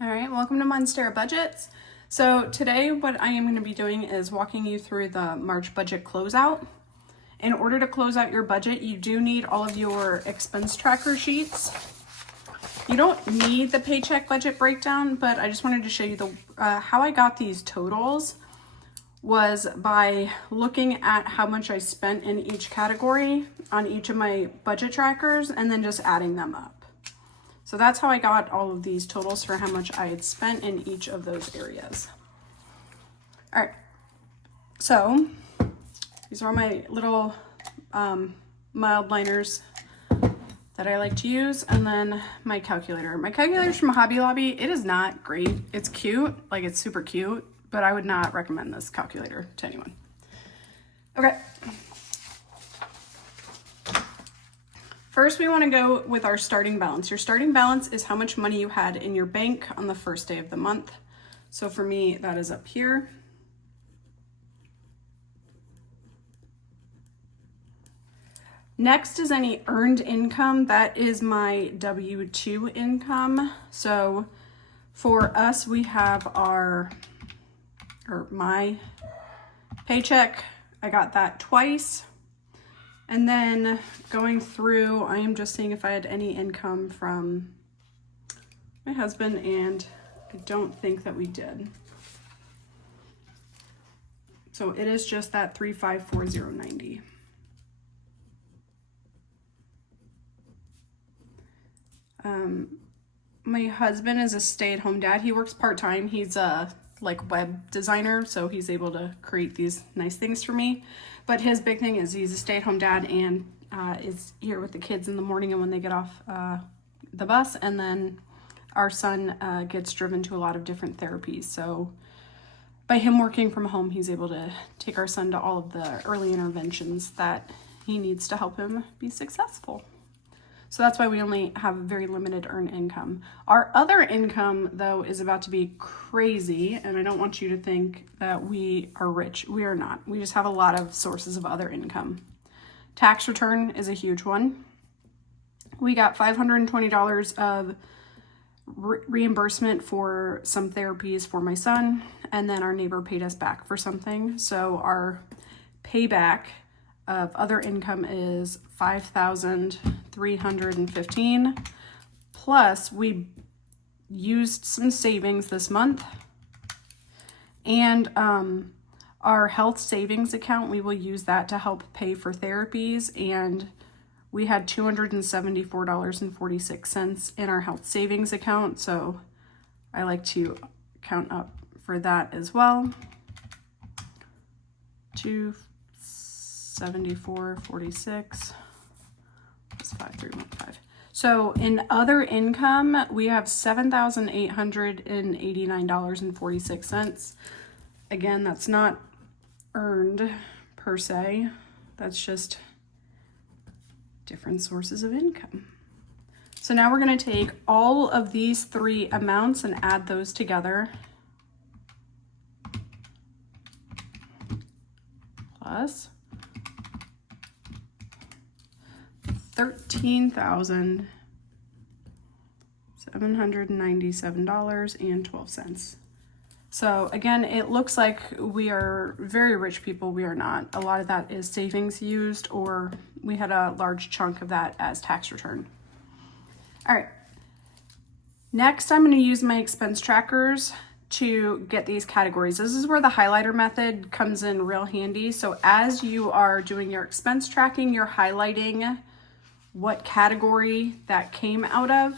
All right, welcome to Monstera Budgets. So today what I am going to be doing is walking you through the March budget closeout. In order to close out your budget, you do need all of your expense tracker sheets. You don't need the paycheck budget breakdown, but I just wanted to show you how I got these totals was by looking at how much I spent in each category on each of my budget trackers and then just adding them up. So that's how I got all of these totals for how much I had spent in each of those areas. All right, so these are my little mild liners that I like to use, and then my calculator. My calculator's from Hobby Lobby. It is not great. It's cute, like it's super cute, but I would not recommend this calculator to anyone. Okay. First, we want to go with our starting balance. Your starting balance is how much money you had in your bank on the first day of the month. So for me, that is up here. Next is any earned income. That is my W-2 income. So for us, we have my paycheck. I got that twice. And then going through, I am just seeing if I had any income from my husband, and I don't think that we did. So it is just that $3,540.90. My husband is a stay-at-home dad. He works part-time. He's a web designer, so he's able to create these nice things for me. But his big thing is he's a stay-at-home dad and is here with the kids in the morning and when they get off the bus. And then our son gets driven to a lot of different therapies. So by him working from home, he's able to take our son to all of the early interventions that he needs to help him be successful. So that's why we only have very limited earned income. Our other income, though, is about to be crazy, and I don't want you to think that we are rich. We are not. We just have a lot of sources of other income. Tax return is a huge one. We got $520 of reimbursement for some therapies for my son, and then our neighbor paid us back for something. So our payback of other income is $5,315, plus we used some savings this month, and our health savings account, we will use that to help pay for therapies, and we had $274.46 in our health savings account, so I like to count up for that as well. 274.46 plus 5315. So in other income, we have $7,889.46. Again, that's not earned per se. That's just different sources of income. So now we're going to take all of these three amounts and add those together. Plus $13,797.12. So again, it looks like we are very rich people. We are not. A lot of that is savings used, or we had a large chunk of that as tax return. All right. Next, I'm going to use my expense trackers to get these categories. This is where the highlighter method comes in real handy. So as you are doing your expense tracking, you're highlighting what category that came out of.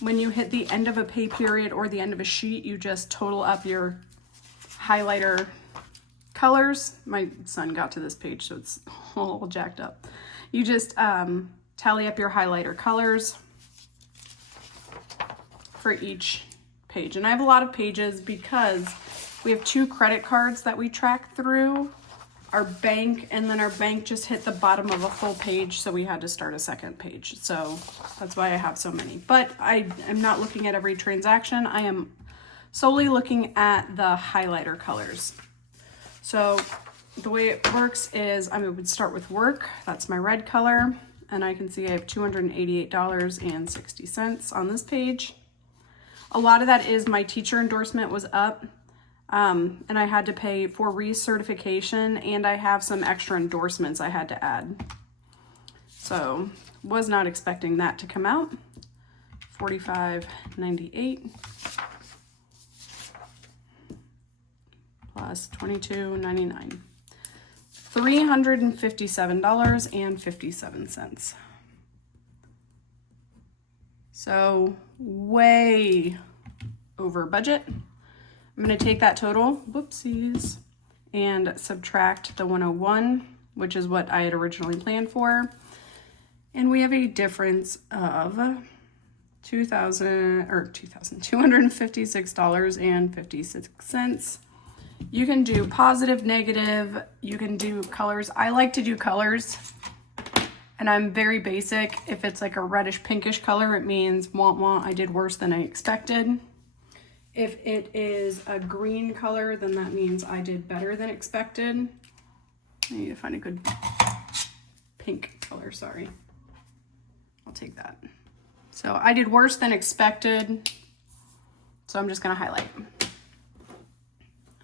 When you hit the end of a pay period or the end of a sheet, you just total up your highlighter colors. My son got to this page, so it's all jacked up. You just tally up your highlighter colors for each page. And I have a lot of pages because we have 2 credit cards that we track through our bank, and then our bank just hit the bottom of a full page, so we had to start a second page. So that's why I have so many. But I am not looking at every transaction. I am solely looking at the highlighter colors. So the way it works is I would start with work. That's my red color. And I can see I have $288.60 on this page. A lot of that is my teacher endorsement was up, and I had to pay for recertification, and I have some extra endorsements I had to add. So was not expecting that to come out. $45.98 plus $22.99. $357.57. So way over budget. I'm going to take that total, whoopsies, and subtract the 101, which is what I had originally planned for. And we have a difference of $256.56. You can do positive, negative, you can do colors. I like to do colors, and I'm very basic. If it's like a reddish pinkish color, it means I did worse than I expected. If it is a green color, then that means I did better than expected. I need to find a good pink color, sorry. I'll take that. So I did worse than expected, so I'm just gonna highlight.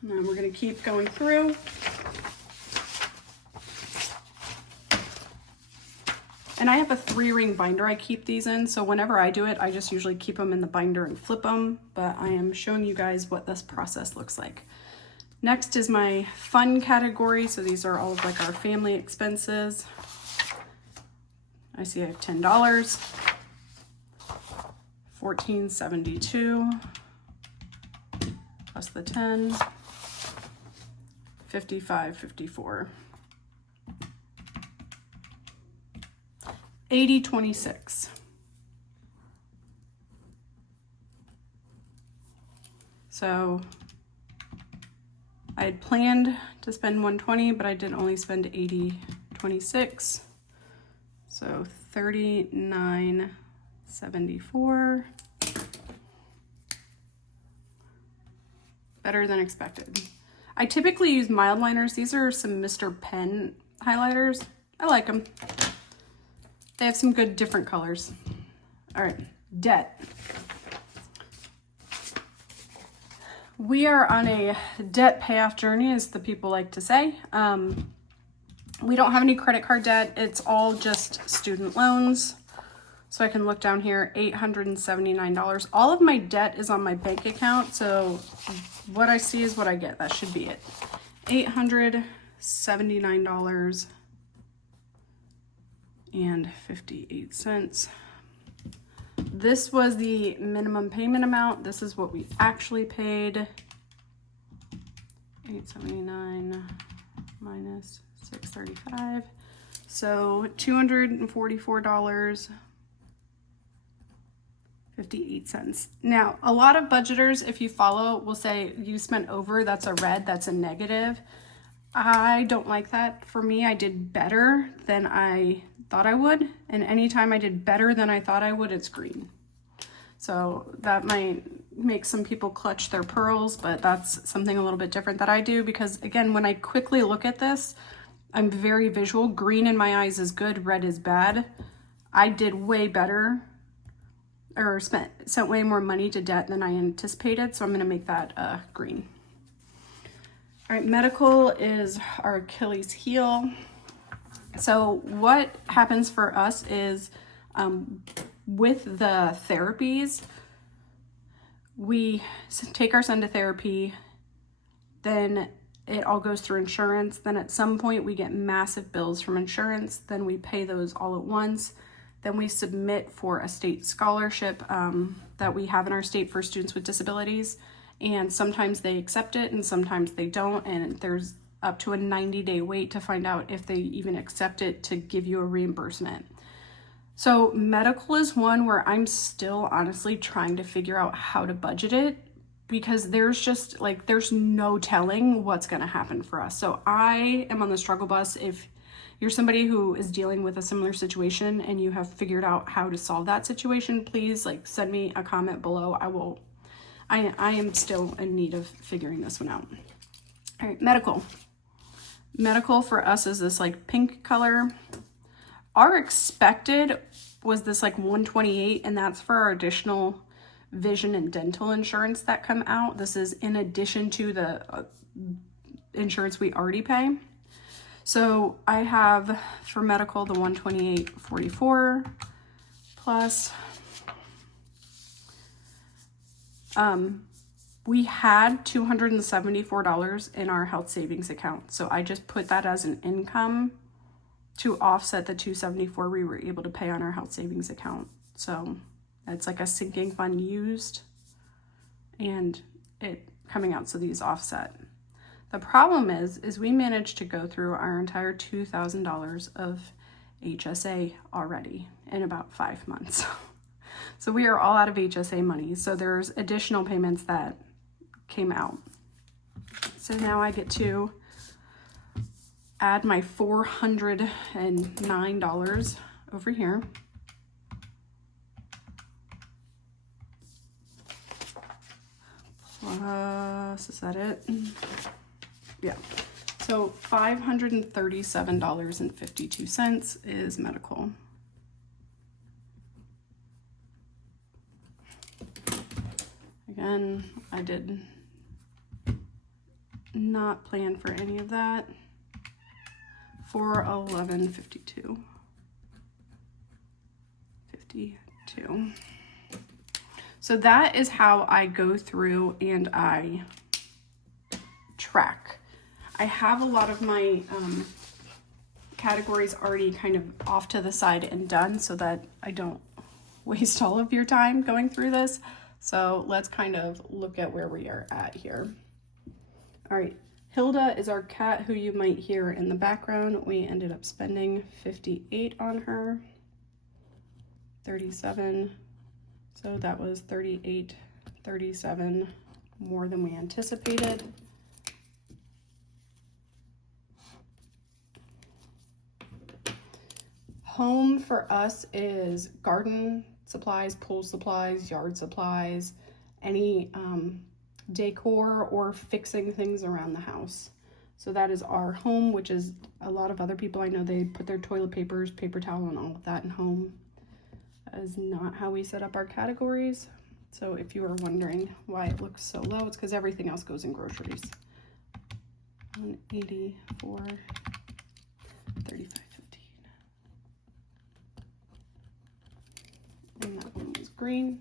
And then we're gonna keep going through. And I have a 3-ring binder I keep these in, so whenever I do it, I just usually keep them in the binder and flip them, but I am showing you guys what this process looks like. Next is my fun category, so these are all of like our family expenses. I see I have $10, $14.72 plus the 10, $55.54. $80.26. So I had planned to spend $120, but I did only spend $80.26. So $39.74. Better than expected. I typically use mild liners. These are some Mr. Pen highlighters. I like them. They have some good different colors. All right, debt. We are on a debt payoff journey, as the people like to say. We don't have any credit card debt. It's all just student loans. So I can look down here, $879. All of my debt is on my bank account. So what I see is what I get. That should be it. $879.58. This was the minimum payment amount. This is what we actually paid. $879 minus $635. So $244.58. Now, a lot of budgeters, if you follow, will say you spent over, that's a red, that's a negative. I don't like that. For me, I did better than I thought I would, and anytime I did better than I thought I would, it's green. So that might make some people clutch their pearls, but that's something a little bit different that I do, because again, when I quickly look at this, I'm very visual. Green in my eyes is good, red is bad. I did way better, or sent way more money to debt than I anticipated, so I'm gonna make that green. All right, medical is our Achilles heel. So what happens for us is with the therapies, we take our son to therapy, then it all goes through insurance. Then at some point we get massive bills from insurance. Then we pay those all at once. Then we submit for a state scholarship that we have in our state for students with disabilities. And sometimes they accept it and sometimes they don't. And there's up to a 90-day wait to find out if they even accept it to give you a reimbursement. So medical is one where I'm still honestly trying to figure out how to budget it, because there's no telling what's going to happen for us. So I am on the struggle bus. If you're somebody who is dealing with a similar situation and you have figured out how to solve that situation, please send me a comment below. I am still in need of figuring this one out. All right, medical. Medical for us is this pink color. Our expected was this 128, and that's for our additional vision and dental insurance that come out. This is in addition to the insurance we already pay. So I have for medical the $128.44 plus we had $274 in our health savings account. So I just put that as an income to offset the $274 we were able to pay on our health savings account. So it's like a sinking fund used and it coming out, so these offset. The problem is we managed to go through our entire $2,000 of HSA already in about 5 months. So we are all out of HSA money. So there's additional payments that came out. So now I get to add my $409 over here. Plus, is that it? Yeah. So $537.52 is medical. Again, I did not plan for any of that. $411.52. So that is how I go through and I track. I have a lot of my categories already kind of off to the side and done so that I don't waste all of your time going through this. So let's kind of look at where we are at here. All right, Hilda is our cat who you might hear in the background. We ended up spending $58 on her, 37. So that was 38, 37 more than we anticipated. Home for us is garden supplies, pool supplies, yard supplies, any decor or fixing things around the house. So that is our home, which is a lot of other people I know, they put their toilet papers, paper towel, and all of that in home. That is not how we set up our categories. So if you are wondering why it looks so low, it's because everything else goes in groceries. 184, 35. And that one was green.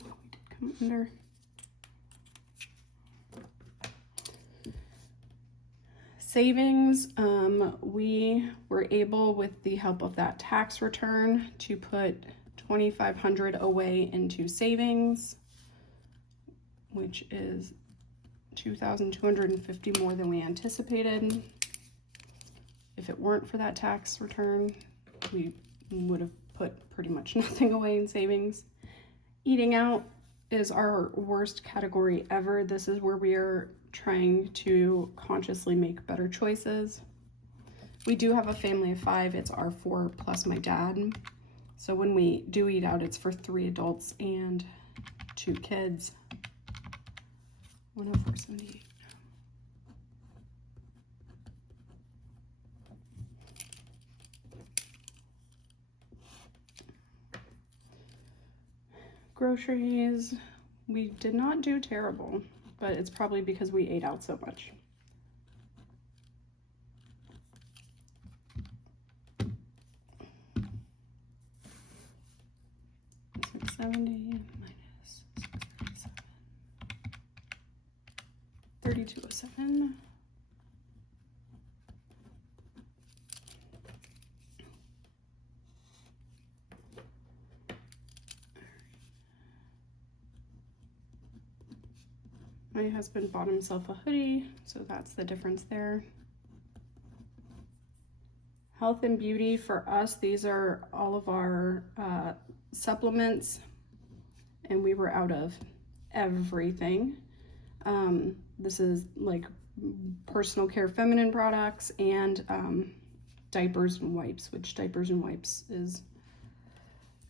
We did come under. Savings, we were able, with the help of that tax return, to put $2,500 away into savings, which is $2,250 more than we anticipated. If it weren't for that tax return, we would have put pretty much nothing away in savings. Eating out is our worst category ever. This is where we are trying to consciously make better choices. We do have a family of 5. It's our 4 plus my dad. So when we do eat out, it's for 3 adults and 2 kids. 104.78. Groceries, we did not do terrible, but it's probably because we ate out so much. $670 minus 3207. My husband bought himself a hoodie, so that's the difference there. Health and beauty for us, these are all of our supplements, and we were out of everything. This is like personal care feminine products and diapers and wipes, which diapers and wipes is,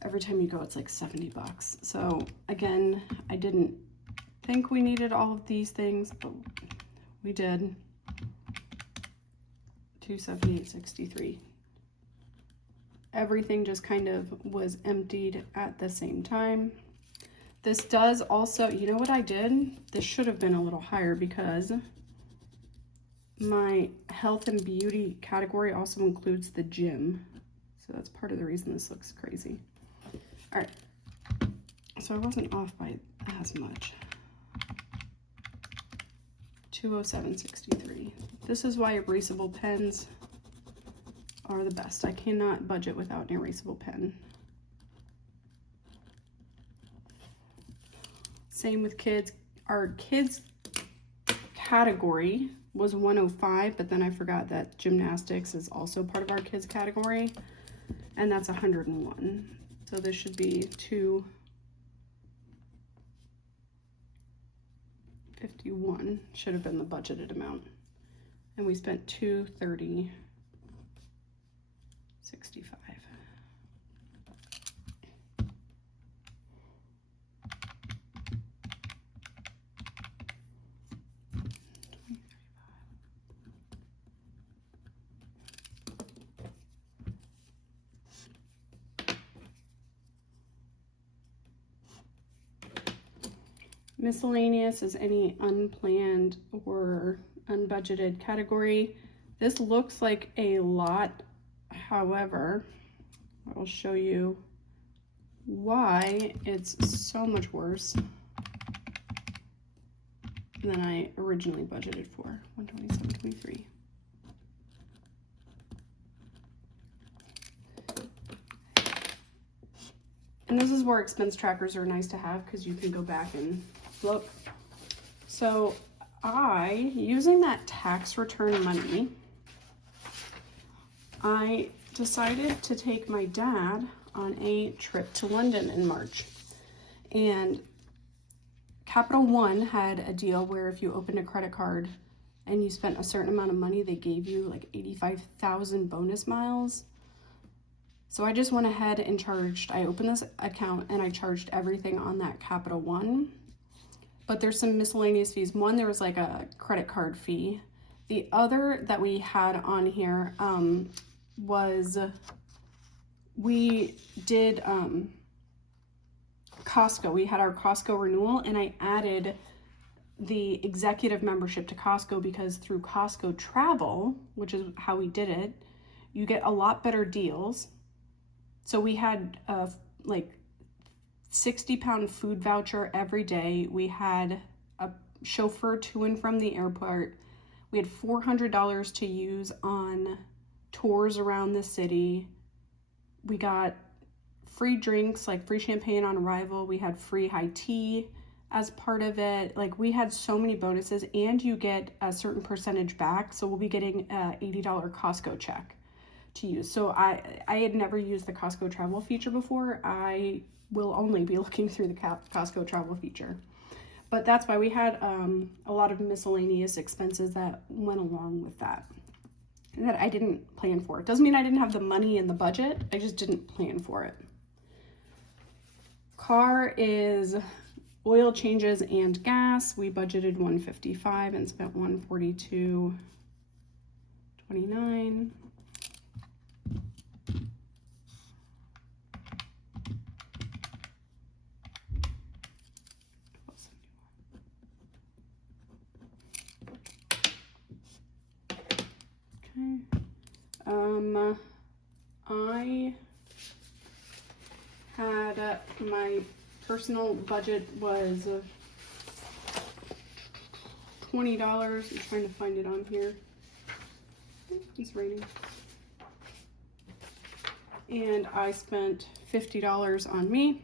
every time you go, it's like $70. So again, I didn't think we needed all of these things, but we did. $278.63. Everything just kind of was emptied at the same time. This does also, you know what I did? This should have been a little higher because my health and beauty category also includes the gym. So that's part of the reason this looks crazy. All right, so I wasn't off by as much. 207.63. This is why erasable pens are the best. I cannot budget without an erasable pen. Same with kids. Our kids category was 105, but then I forgot that gymnastics is also part of our kids category, and that's 101. So this should be 251, should have been the budgeted amount. And we spent 230.65. Miscellaneous is any unplanned or unbudgeted category. This looks like a lot. However, I will show you why it's so much worse than I originally budgeted for. 127.23. And this is where expense trackers are nice to have because you can go back and look. So using that tax return money, I decided to take my dad on a trip to London in March. And Capital One had a deal where if you opened a credit card and you spent a certain amount of money, they gave you like 85,000 bonus miles. So I just went ahead and I opened this account and I charged everything on that Capital One. But there's some miscellaneous fees. One, there was like a credit card fee. The other that we had on here was we did Costco. We had our Costco renewal, and I added the executive membership to Costco because through Costco Travel, which is how we did it, you get a lot better deals. So we had like 60-pound food voucher every day. We had a chauffeur to and from the airport. We had $400 to use on tours around the city. We got free drinks, like free champagne on arrival. We had free high tea as part of it. Like, we had so many bonuses, and you get a certain percentage back. So we'll be getting a $80 Costco check to use. So I had never used the Costco Travel feature before. I will only be looking through the Costco Travel feature. But that's why we had a lot of miscellaneous expenses that went along with that I didn't plan for. It doesn't mean I didn't have the money in the budget. I just didn't plan for it. Car is oil changes and gas. We budgeted $155 and spent $142.29. I had my personal budget was $20. I'm trying to find it on here. It's raining. And I spent $50 on me.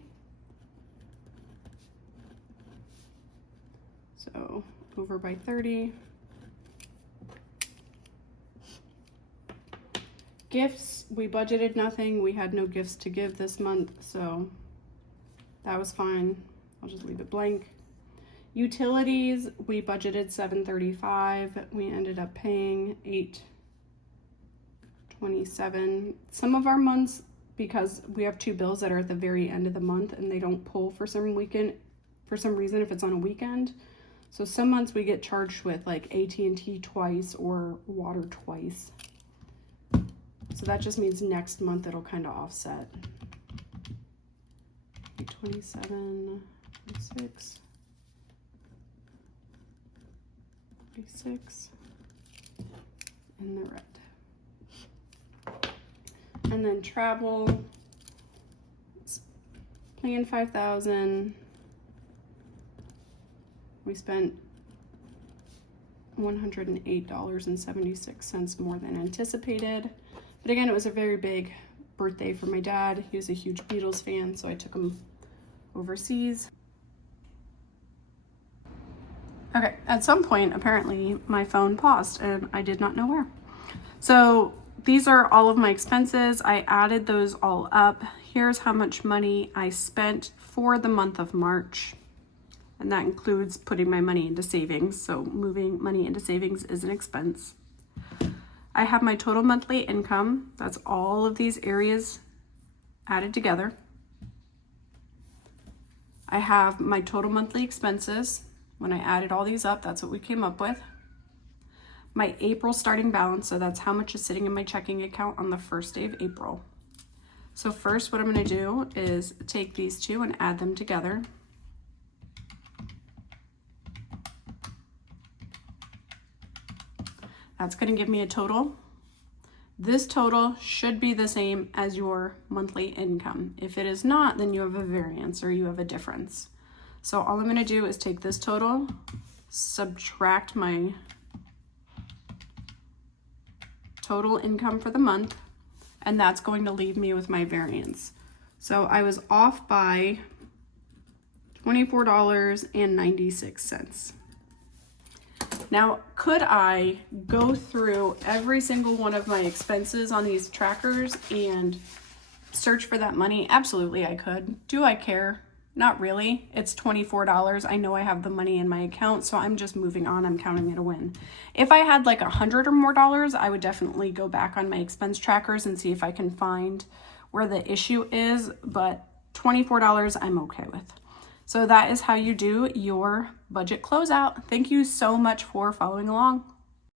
So over by 30. Gifts, we budgeted nothing. We had no gifts to give this month, so that was fine. I'll just leave it blank. Utilities, we budgeted $735. We ended up paying $827. Some of our months, because we have two bills that are at the very end of the month and they don't pull for some reason if it's on a weekend. So some months we get charged with like AT&T twice or water twice. So that just means next month it'll kind of offset. 27. 46, 46, and the red. And then travel, plan 5,000. We spent $108.76 more than anticipated. But again, it was a very big birthday for my dad. He was a huge Beatles fan, so I took him overseas. Okay, at some point, apparently, my phone paused and I did not know where. So these are all of my expenses. I added those all up. Here's how much money I spent for the month of March. And that includes putting my money into savings. So moving money into savings is an expense. I have my total monthly income. That's all of these areas added together. I have my total monthly expenses. When I added all these up, that's what we came up with. My April starting balance, so that's how much is sitting in my checking account on the first day of April. So first, what I'm going to do is take these two and add them together. That's going to give me a total. This total should be the same as your monthly income. If it is not, then you have a variance or you have a difference. So all I'm going to do is take this total, subtract my total income for the month, and that's going to leave me with my variance. So I was off by $24.96. Now, could I go through every single one of my expenses on these trackers and search for that money? Absolutely, I could. Do I care? Not really. It's $24. I know I have the money in my account, so I'm just moving on. I'm counting it a win. If I had like $100 or more, I would definitely go back on my expense trackers and see if I can find where the issue is, but $24 I'm okay with. So that is how you do your budget closeout. Thank you so much for following along.